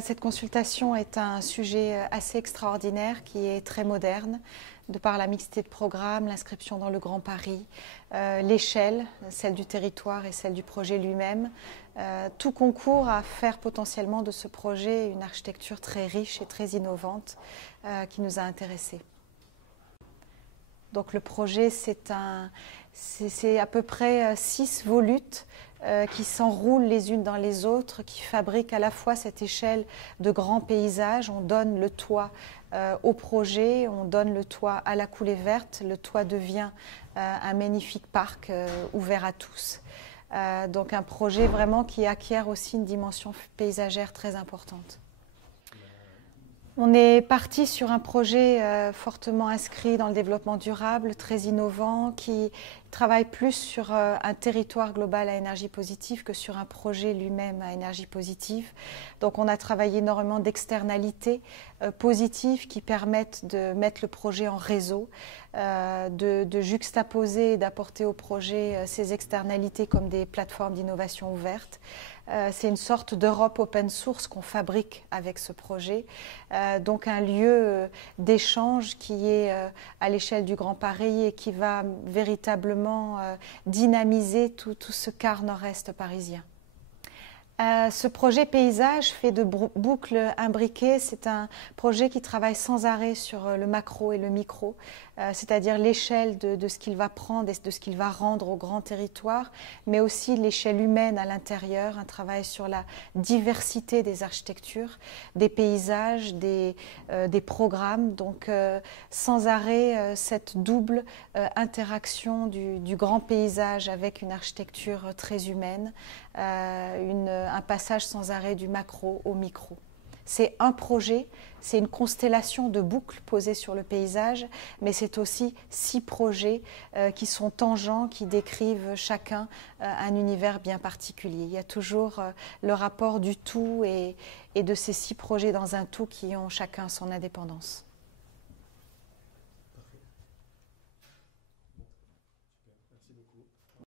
Cette consultation est un sujet assez extraordinaire qui est très moderne, de par la mixité de programmes, l'inscription dans le Grand Paris, l'échelle, celle du territoire et celle du projet lui-même. Tout concourt à faire potentiellement de ce projet une architecture très riche et très innovante qui nous a intéressés. Donc le projet, c'est à peu près 6 volutes qui s'enroulent les unes dans les autres, qui fabriquent à la fois cette échelle de grands paysages. On donne le toit au projet, on donne le toit à la coulée verte. Le toit devient un magnifique parc ouvert à tous. Donc un projet vraiment qui acquiert aussi une dimension paysagère très importante. On est parti sur un projet fortement inscrit dans le développement durable, très innovant, qui travaille plus sur un territoire global à énergie positive que sur un projet lui-même à énergie positive. Donc on a travaillé énormément d'externalités positives qui permettent de mettre le projet en réseau, de juxtaposer et d'apporter au projet ces externalités comme des plateformes d'innovation ouvertes. C'est une sorte d'Europe open source qu'on fabrique avec ce projet. Donc un lieu d'échange qui est à l'échelle du Grand Paris et qui va véritablement dynamiser tout ce quart nord-est parisien. Ce projet paysage fait de boucles imbriquées, c'est un projet qui travaille sans arrêt sur le macro et le micro, c'est-à-dire l'échelle de ce qu'il va prendre et de ce qu'il va rendre au grand territoire, mais aussi l'échelle humaine à l'intérieur, un travail sur la diversité des architectures, des paysages, des programmes, donc sans arrêt cette double interaction du grand paysage avec une architecture très humaine, un passage sans arrêt du macro au micro. C'est un projet, c'est une constellation de boucles posées sur le paysage, mais c'est aussi 6 projets qui sont tangents, qui décrivent chacun un univers bien particulier. Il y a toujours le rapport du tout et de ces 6 projets dans un tout qui ont chacun son indépendance.